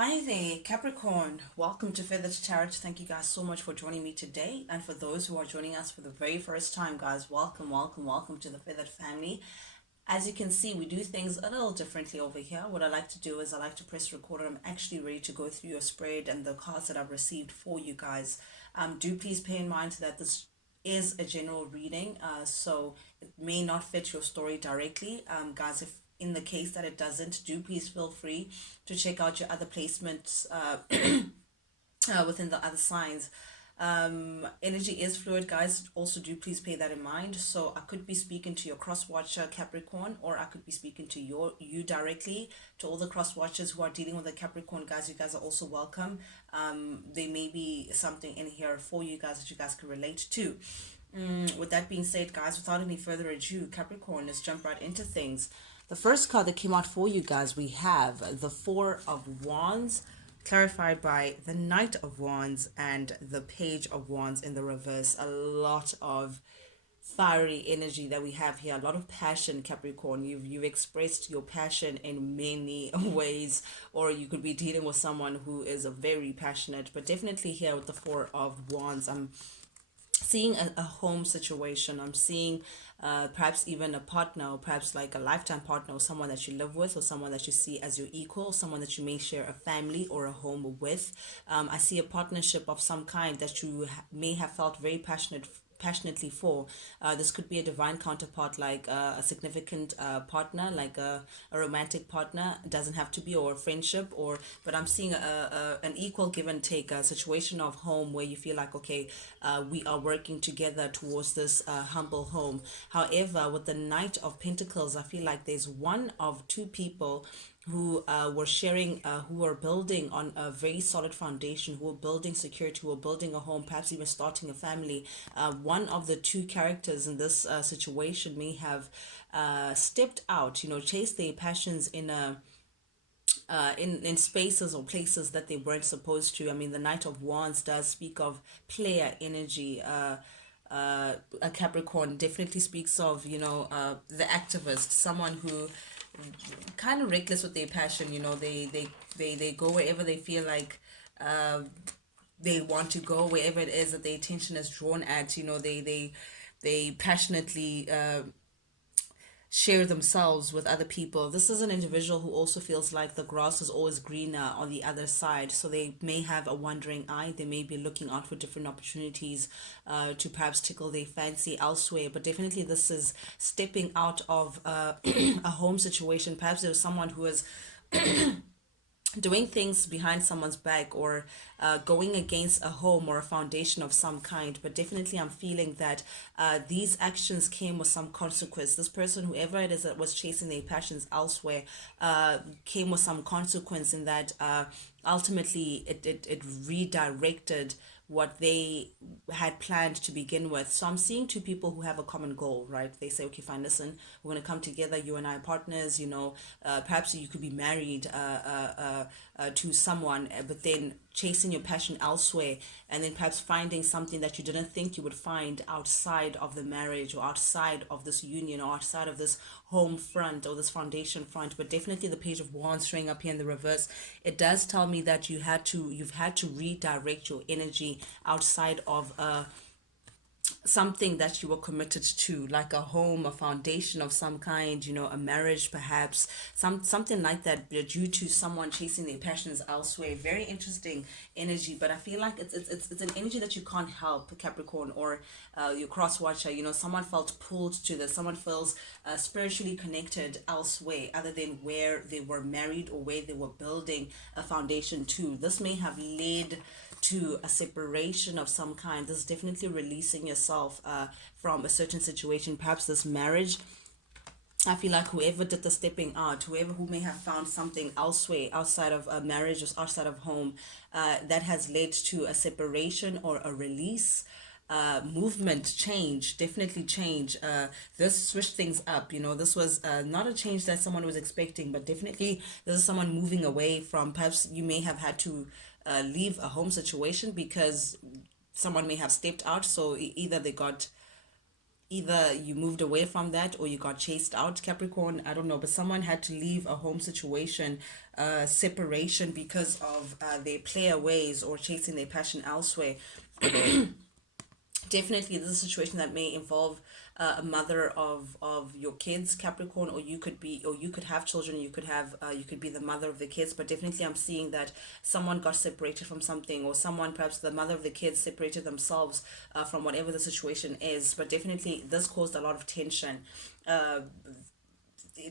Hi there, Capricorn. Welcome to Feathered Tarot. Thank you guys so much for joining me today. And for those who are joining us for the very first time, guys, welcome to the Feathered family. As you can see, we do things a little differently over here. What I like to do is I like to press record and I'm actually ready to go through your spread and the cards that I've received for you guys. Do please pay in mind that this is a general reading, so it may not fit your story directly. Guys, if in the case that it doesn't, do please feel free to check out your other placements within the other signs. Energy is fluid, guys. Also, do please pay that in mind. So I could be speaking to your cross watcher Capricorn, or I could be speaking to you directly. To all the cross watchers who are dealing with the Capricorn, guys, you guys are also welcome. There may be something in here for you guys that you guys can relate to. With that being said, guys, without any further ado, Capricorn, let's jump right into things. The first card that came out for you guys, we have the Four of Wands, clarified by the Knight of Wands and the Page of Wands in the reverse. A lot of fiery energy that we have here, a lot of passion. Capricorn, you've expressed your passion in many ways, or you could be dealing with someone who is very passionate, but definitely here with the Four of Wands, I'm seeing a home situation. I'm seeing perhaps even a partner, or perhaps like a lifetime partner, or someone that you live with, or someone that you see as your equal, someone that you may share a family or a home with. I see a partnership of some kind that you may have felt very passionately for. This could be a divine counterpart, like a significant partner, like a romantic partner. It doesn't have to be, or a friendship, or but I'm seeing an equal give and take, a situation of home where you feel like, okay, we are working together towards this humble home. However, with the Knight of Pentacles, I feel like there's one of two people who were sharing, who were building on a very solid foundation, who were building security, who were building a home, perhaps even starting a family. One of the two characters in this situation may have stepped out, chased their passions in a in spaces or places that they weren't supposed to. I mean, the Knight of Wands does speak of player energy. A Capricorn definitely speaks of, the activist, someone who kind of reckless with their passion. They go wherever they feel like they want to go, wherever it is that their attention is drawn at. They passionately share themselves with other people. This is an individual who also feels like the grass is always greener on the other side. So they may have a wandering eye. They may be looking out for different opportunities to perhaps tickle their fancy elsewhere. But definitely this is stepping out of a home situation. Perhaps there was someone who is doing things behind someone's back, or going against a home or a foundation of some kind. But definitely I'm feeling that these actions came with some consequence. This person, whoever it is that was chasing their passions elsewhere, came with some consequence, in that ultimately it redirected what they had planned to begin with. So I'm seeing two people who have a common goal, right? They say, okay, fine, listen, we're going to come together. You and I are partners, perhaps you could be married to someone, but then chasing your passion elsewhere, and then perhaps finding something that you didn't think you would find outside of the marriage, or outside of this union, or outside of this home front, or this foundation front. But definitely the Page of Wands showing up here in the reverse, it does tell me that you've had to redirect your energy outside of something that you were committed to, like a home, a foundation of some kind, a marriage, perhaps something like that, due to someone chasing their passions elsewhere. Very interesting energy, but I feel like it's an energy that you can't help, Capricorn, or your cross watcher. Someone felt pulled to this. Someone feels spiritually connected elsewhere, other than where they were married or where they were building a foundation to. This may have led to a separation of some kind. This is definitely releasing yourself from a certain situation, perhaps this marriage. I feel like whoever did the stepping out, who may have found something elsewhere, outside of a marriage or outside of home, that has led to a separation or a release, movement, change, definitely change. This switched things up. This was not a change that someone was expecting, but definitely this is someone moving away from, perhaps you may have had to leave a home situation because someone may have stepped out. So either they got either you moved away from that or you got chased out, Capricorn. I don't know, but someone had to leave a home situation, separation, because of their player ways or chasing their passion elsewhere. Definitely, this is a situation that may involve a mother of your kids, Capricorn, or you could be, or you could have children. You could have, you could be the mother of the kids. But definitely, I'm seeing that someone got separated from something, or someone, perhaps the mother of the kids, separated themselves from whatever the situation is. But definitely, this caused a lot of tension. Uh,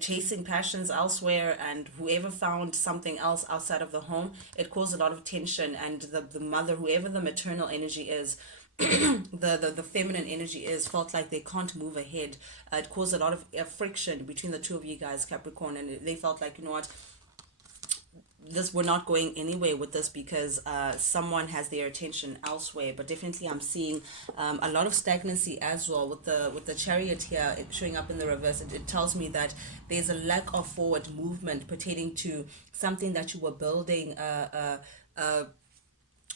Chasing passions elsewhere, and whoever found something else outside of the home, it caused a lot of tension. And the mother, whoever the maternal energy is, the feminine energy is, felt like they can't move ahead. It caused a lot of friction between the two of you guys, Capricorn, and they felt like, you know what, this, we're not going anywhere with this, because someone has their attention elsewhere. But definitely, I'm seeing a lot of stagnancy as well with the chariot here, it showing up in the reverse. It tells me that there's a lack of forward movement pertaining to something that you were building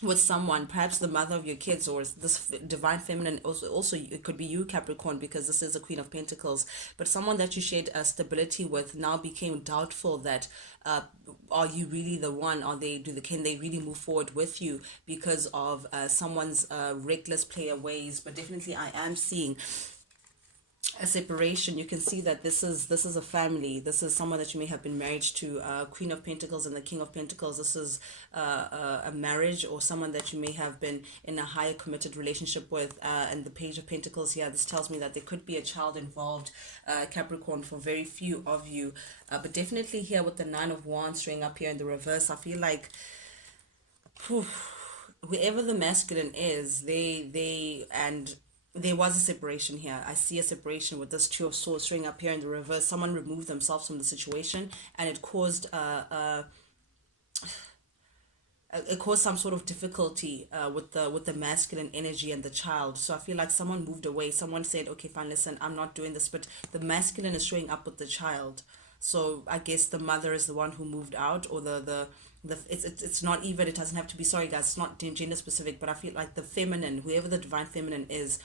with someone, perhaps the mother of your kids, or this divine feminine. Also it could be you, Capricorn, because this is a Queen of Pentacles. But someone that you shared stability with now became doubtful that are you really the one? Are they, can they really move forward with you because of someone's reckless player ways? But definitely, I am seeing a separation. You can see that this is a family. This is someone that you may have been married to. Queen of Pentacles and the King of Pentacles. This is a marriage, or someone that you may have been in a higher committed relationship with. And the Page of Pentacles here, this tells me that there could be a child involved, Capricorn, for very few of you. But definitely here with the Nine of Wands showing up here in the reverse, I feel like, whew, whoever the masculine is, and there was a separation here. I see a separation with this Two of Swords showing up here in the reverse. Someone removed themselves from the situation, and it caused some sort of difficulty with the masculine energy and the child. So I feel like someone moved away. Someone said, okay, fine, listen, I'm not doing this. But the masculine is showing up with the child. So I guess the mother is the one who moved out, or it's not even, it doesn't have to be, sorry guys, it's not gender specific, but I feel like the feminine, whoever the divine feminine is,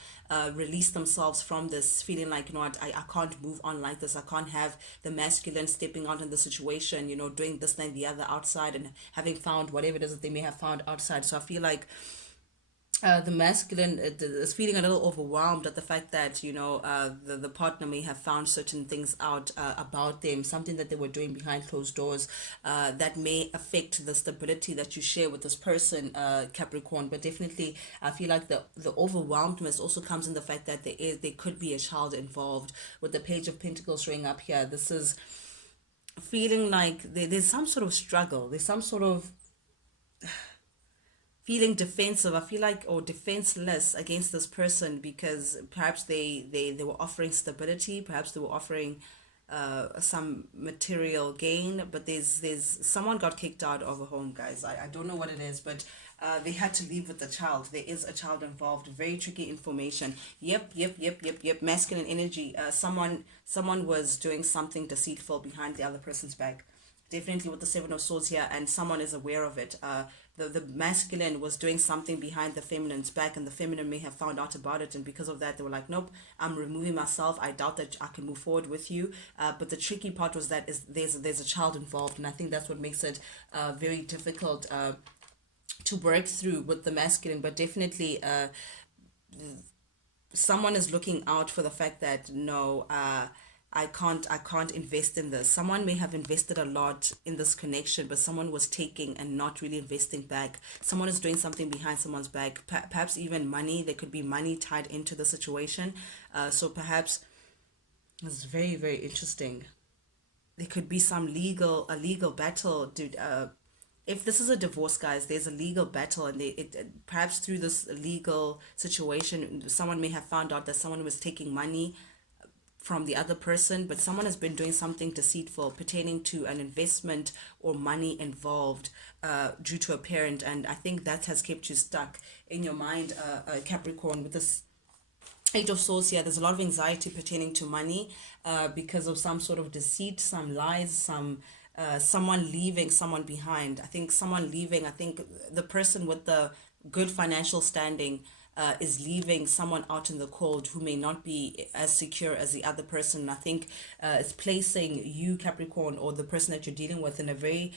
released themselves from this, feeling like, you know what, I can't move on like this. I can't have the masculine stepping out in the situation, doing this thing, the other outside, and having found whatever it is that they may have found outside. So I feel like the masculine is feeling a little overwhelmed at the fact that, the partner may have found certain things out about them, something that they were doing behind closed doors, that may affect the stability that you share with this person, Capricorn. But definitely, I feel like the overwhelmedness also comes in the fact that there could be a child involved. With the Page of Pentacles showing up here, this is feeling like there's some sort of struggle, there's some sort of feeling defensive, I feel like, or defenseless against this person, because perhaps they were offering stability, perhaps they were offering some material gain. But there's someone got kicked out of a home, guys. I don't know what it is, but they had to leave with the child. There is a child involved. Very tricky information. Yep. Masculine energy. Someone was doing something deceitful behind the other person's back. Definitely with the Seven of Swords here, and someone is aware of it. The masculine was doing something behind the feminine's back, and the feminine may have found out about it, and because of that, they were like, nope, I'm removing myself. I doubt that I can move forward with you. But the tricky part was that there's a child involved, and I think that's what makes it very difficult to work through with the masculine. But definitely, someone is looking out for the fact that, no, I can't invest in this. Someone may have invested a lot in this connection, but someone was taking and not really investing back. Someone is doing something behind someone's back, perhaps even money. There could be money tied into the situation. So perhaps it's very, very interesting. There could be a legal battle, dude. If this is a divorce, guys, there's a legal battle, and perhaps through this legal situation, someone may have found out that someone was taking money from the other person, but someone has been doing something deceitful pertaining to an investment or money involved, due to a parent. And I think that has kept you stuck in your mind, Capricorn. With this Eight of Swords here, there's a lot of anxiety pertaining to money, because of some sort of deceit, some lies, someone leaving someone behind. I think someone leaving, I think the person with the good financial standing, is leaving someone out in the cold who may not be as secure as the other person. I think it's placing you, Capricorn, or the person that you're dealing with in a very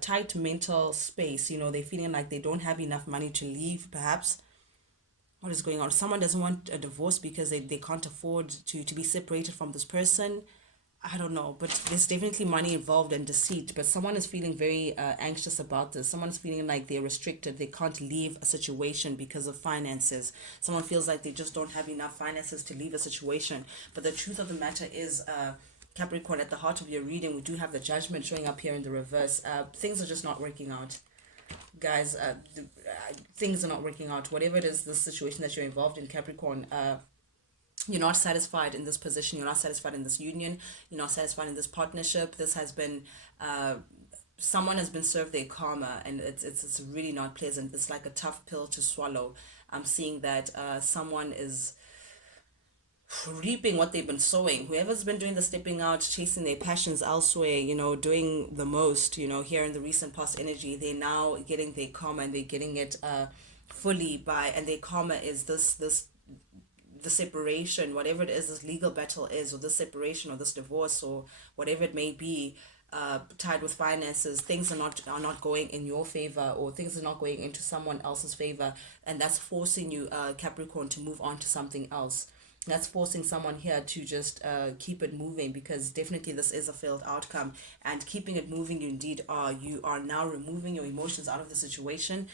tight mental space. You know, they're feeling like they don't have enough money to leave, perhaps. What is going on? Someone doesn't want a divorce because they can't afford to be separated from this person. I don't know, but there's definitely money involved and deceit. But someone is feeling very anxious about this. Someone's feeling like they're restricted. They can't leave a situation because of finances. Someone feels like they just don't have enough finances to leave a situation. But the truth of the matter is, Capricorn, at the heart of your reading, we do have the Judgment showing up here in the reverse. Things are just not working out, guys. Things are not working out. Whatever it is, the situation that you're involved in, Capricorn, you're not satisfied in this position, you're not satisfied in this union, you're not satisfied in this partnership. This has been someone has been served their karma, and it's really not pleasant. It's like a tough pill to swallow. I'm seeing that someone is reaping what they've been sowing. Whoever's been doing the stepping out, chasing their passions elsewhere, you know, doing the most, you know, here in the recent past energy, they're now getting their karma, and they're getting it fully by, and their karma is this the separation, whatever it is, this legal battle is, or this separation, or this divorce, or whatever it may be, tied with finances. Things are not going in your favor, or things are not going into someone else's favor, and that's forcing you, Capricorn, to move on to something else. That's forcing someone here to just keep it moving, because definitely this is a failed outcome, and keeping it moving, you are now removing your emotions out of the situation.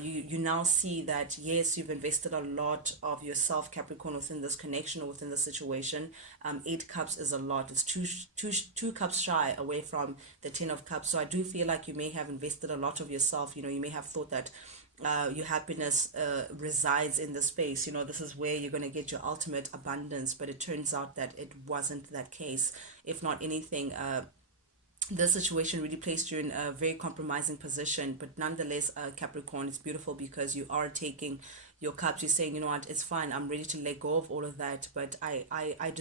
You now see that yes, you've invested a lot of yourself, Capricorn, within this connection or within the situation. 8 cups is a lot. It's two cups shy away from the 10 of cups. So I do feel like you may have invested a lot of yourself. You know, you may have thought that your happiness resides in the space. You know, this is where you're going to get your ultimate abundance, but it turns out that it wasn't that case. If not anything, this situation really placed you in a very compromising position. But nonetheless, Capricorn, it's beautiful because you are taking your cups. You're saying, you know what, it's fine, I'm ready to let go of all of that, but I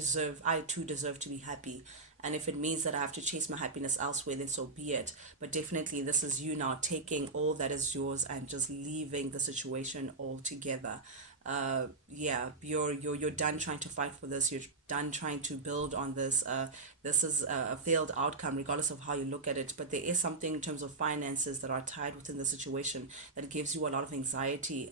too deserve to be happy. And if it means that I have to chase my happiness elsewhere, then so be it. But definitely, this is you now taking all that is yours and just leaving the situation altogether. Yeah, you're done trying to fight for this. You're done trying to build on this. This is a failed outcome, regardless of how you look at it. But there is something in terms of finances that are tied within the situation that gives you a lot of anxiety.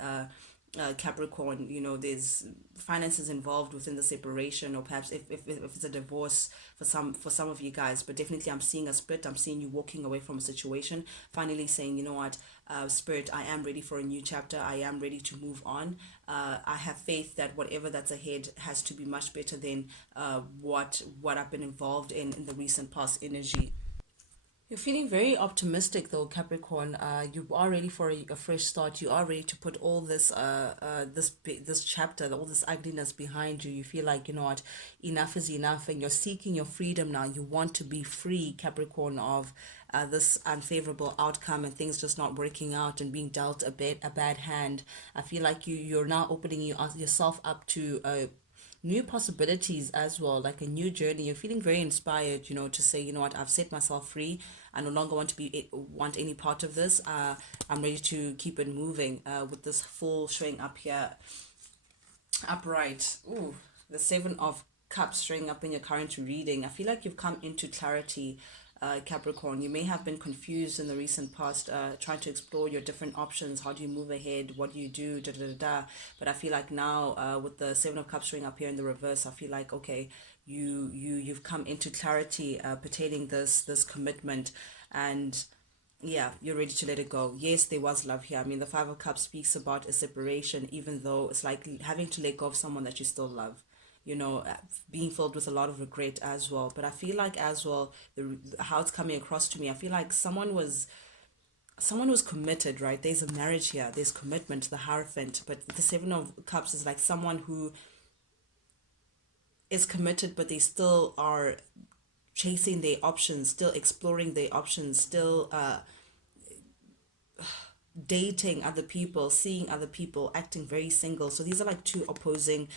Capricorn, you know, there's finances involved within the separation, or perhaps if it's a divorce for some of you guys. But definitely, I'm seeing a split. I'm seeing you walking away from a situation, finally saying, you know what, Spirit, I am ready for a new chapter. I am ready to move on. I have faith that whatever that's ahead has to be much better than what I've been involved in the recent past energy. You're feeling very optimistic though, Capricorn. You are ready for a fresh start. You are ready to put all this this chapter, all this ugliness behind you. You feel like, you know what, enough is enough, and you're seeking your freedom now. You want to be free, Capricorn, of this unfavorable outcome and things just not working out and being dealt a bad hand. I feel like you're now opening yourself up to new possibilities as well, like a new journey. You're feeling very inspired, you know, to say, you know what, I've set myself free. I no longer want any part of this. I'm ready to keep it moving. With this full showing up here, upright. Ooh, the 7 of Cups showing up in your current reading. I feel like you've come into clarity, Capricorn. You may have been confused in the recent past, trying to explore your different options. How do you move ahead? What do you do? Da, da, da, da. But I feel like now, with the 7 of Cups showing up here in the reverse, I feel like, okay, you've come into clarity pertaining this commitment, and yeah, you're ready to let it go. Yes, there was love here. I mean, the 5 of Cups speaks about a separation, even though it's like having to let go of someone that you still love. You know, being filled with a lot of regret as well. But I feel like as well, how it's coming across to me, I feel like someone was committed, right? There's a marriage here. There's commitment, the Hierophant. But the 7 of Cups is like someone who is committed, but they still are chasing their options, still exploring their options, still dating other people, seeing other people, acting very single. So these are like two opposing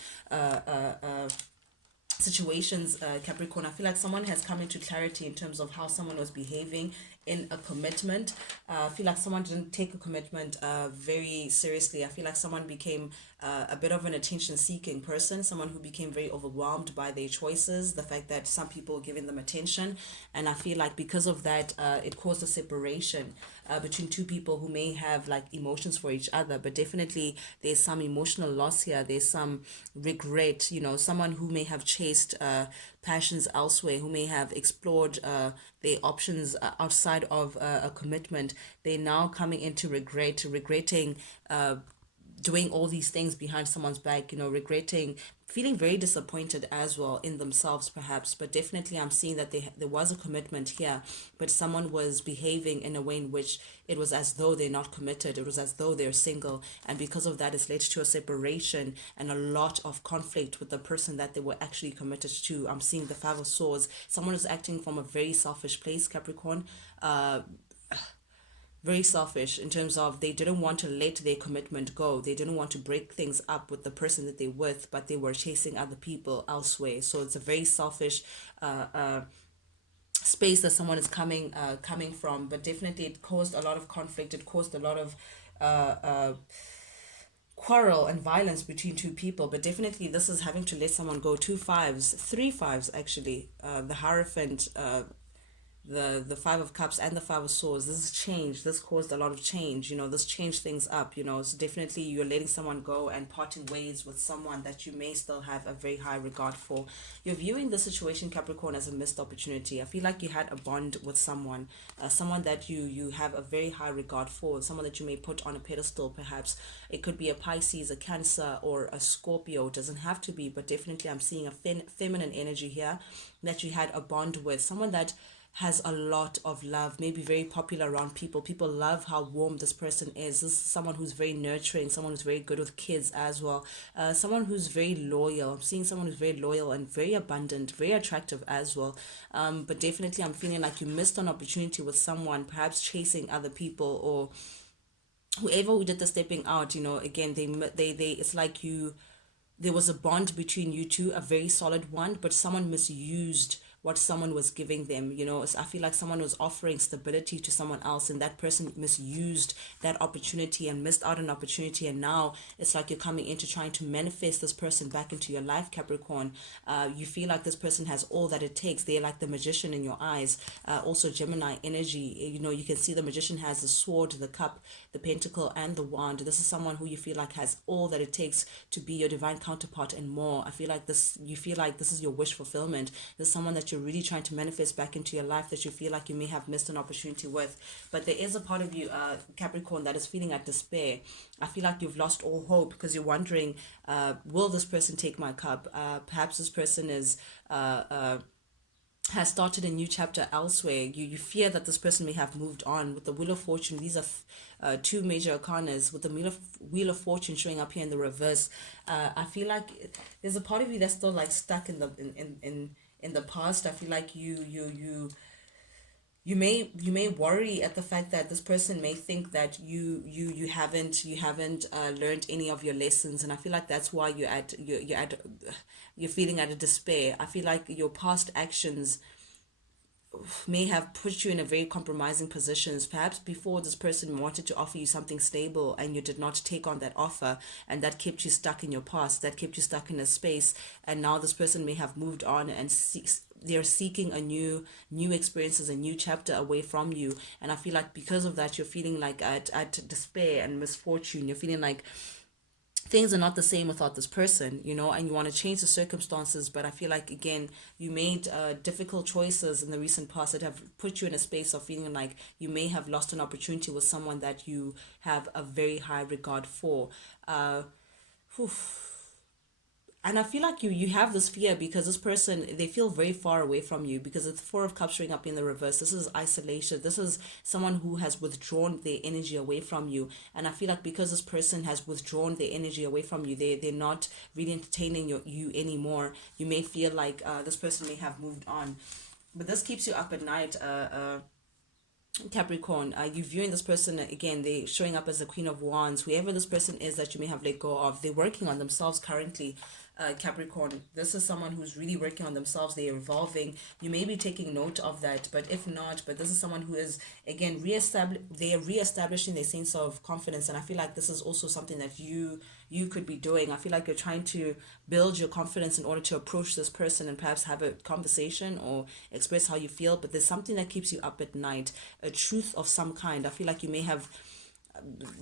situations, Capricorn. I feel like someone has come into clarity in terms of how someone was behaving in a commitment. I feel like someone didn't take a commitment very seriously. I feel like someone became a bit of an attention seeking person, someone who became very overwhelmed by their choices, the fact that some people were giving them attention. And I feel like because of that, it caused a separation between two people who may have like emotions for each other, but definitely there's some emotional loss here. There's some regret, someone who may have chased passions elsewhere, who may have explored their options outside of a commitment. They're now coming into regretting doing all these things behind someone's back, regretting, feeling very disappointed as well in themselves, perhaps. But definitely, I'm seeing that there was a commitment here, but someone was behaving in a way in which it was as though they're not committed. It was as though they're single. And because of that, it's led to a separation and a lot of conflict with the person that they were actually committed to. I'm seeing the Five of Swords. Someone is acting from a very selfish place, Capricorn. Very selfish in terms of they didn't want to let their commitment go. They didn't want to break things up with the person that they're with, but they were chasing other people elsewhere. So it's a very selfish space that someone is coming from. But definitely it caused a lot of conflict. It caused a lot of quarrel and violence between two people. But definitely this is having to let someone go. Two fives, three fives actually. The Hierophant, the Five of Cups and the Five of Swords. This is change. This caused a lot of change. This changed things up. So definitely you're letting someone go and parting ways with someone that you may still have a very high regard for. You're viewing the situation, Capricorn, as a missed opportunity. I feel like you had a bond with someone, someone that you have a very high regard for, someone that you may put on a pedestal. Perhaps it could be a Pisces, a Cancer, or a Scorpio. It doesn't have to be, but definitely I'm seeing a feminine energy here that you had a bond with, someone that has a lot of love, maybe very popular around people. People love how warm this person is. This is someone who's very nurturing, someone who's very good with kids as well. Someone who's very loyal. I'm seeing someone who's very loyal and very abundant, very attractive as well. But definitely I'm feeling like you missed an opportunity with someone, perhaps chasing other people, or whoever who did the stepping out. Again, they it's like there was a bond between you two, a very solid one, but someone misused what someone was giving them. I feel like someone was offering stability to someone else, and that person misused that opportunity and missed out on opportunity. And now it's like you're coming into trying to manifest this person back into your life, Capricorn. You feel like this person has all that it takes. They're like the magician in your eyes. Also Gemini energy, you can see the magician has the sword, the cup, the pentacle, and the wand. This is someone who you feel like has all that it takes to be your divine counterpart and more. I feel like you feel like this is your wish fulfillment. There's someone that you're really trying to manifest back into your life that you feel like you may have missed an opportunity with. But there is a part of you, Capricorn, that is feeling like despair. I feel like you've lost all hope because you're wondering, will this person take my cup? Perhaps this person has started a new chapter elsewhere. You fear that this person may have moved on. With the Wheel of Fortune, these are two major arcanas. With the Wheel of Fortune showing up here in the reverse, I feel like there's a part of you that's still like stuck in the past. I feel like you may worry at the fact that this person may think that you haven't learned any of your lessons, and I feel like that's why you're feeling at a despair. I feel like your past actions may have put you in a very compromising positions. Perhaps before this person wanted to offer you something stable and you did not take on that offer, and that kept you stuck in your past, that kept you stuck in a space. And now this person may have moved on and they're seeking a new experiences, a new chapter away from you. And I feel like because of that, you're feeling like at despair and misfortune. You're feeling like things are not the same without this person, and you want to change the circumstances. But I feel like, again, you made difficult choices in the recent past that have put you in a space of feeling like you may have lost an opportunity with someone that you have a very high regard for. Whew. And I feel like you have this fear because this person, they feel very far away from you, because it's Four of Cups showing up in the reverse. This is isolation. This is someone who has withdrawn their energy away from you. And I feel like because this person has withdrawn their energy away from you, they're not really entertaining you anymore. You may feel like this person may have moved on. But this keeps you up at night, Capricorn. You viewing this person, again, they showing up as the Queen of Wands. Whoever this person is that you may have let go of, they're working on themselves currently. Capricorn. This is someone who's really working on themselves. They're evolving. You may be taking note of that, but if not, but this is someone who is again they are reestablishing their sense of confidence, and I feel like this is also something that you could be doing. I feel like you're trying to build your confidence in order to approach this person and perhaps have a conversation or express how you feel, but there's something that keeps you up at night, a truth of some kind. I feel like you may have,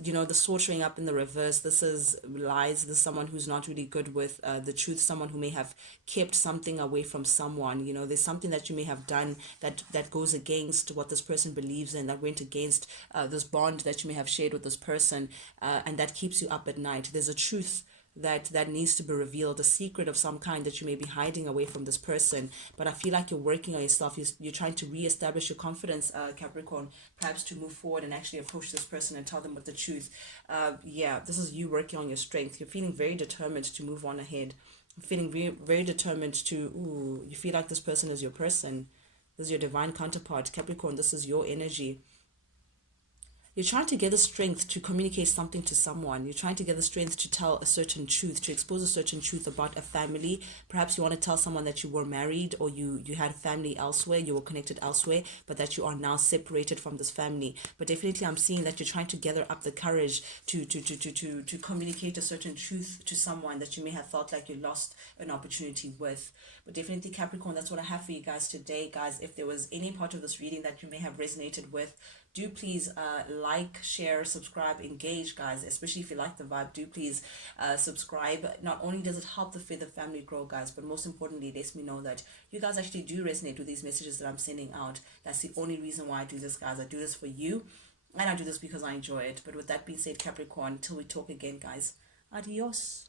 the sword showing up in the reverse. This is lies. This is someone who's not really good with the truth, someone who may have kept something away from someone. There's something that you may have done that goes against what this person believes in, that went against this bond that you may have shared with this person, and that keeps you up at night. There's a truth that needs to be revealed, a secret of some kind that you may be hiding away from this person. But I feel like you're working on yourself. You're trying to reestablish your confidence, Capricorn, perhaps to move forward and actually approach this person and tell them what the truth. Yeah, this is you working on your strength. You're feeling very determined to move on ahead. You're feeling very, very determined to, you feel like this person is your person. This is your divine counterpart. Capricorn, this is your energy. You're trying to get the strength to communicate something to someone. You're trying to get the strength to tell a certain truth, to expose a certain truth about a family. Perhaps you want to tell someone that you were married, or you had family elsewhere, you were connected elsewhere, but that you are now separated from this family. But definitely I'm seeing that you're trying to gather up the courage to communicate a certain truth to someone that you may have felt like you lost an opportunity with. But definitely, Capricorn, that's what I have for you guys today. Guys, if there was any part of this reading that you may have resonated with, do please like, share, subscribe, engage, guys. Especially if you like the vibe, do please subscribe. Not only does it help the Feather family grow, guys, but most importantly, it lets me know that you guys actually do resonate with these messages that I'm sending out. That's the only reason why I do this, guys. I do this for you, and I do this because I enjoy it. But with that being said, Capricorn, till we talk again, guys, adios.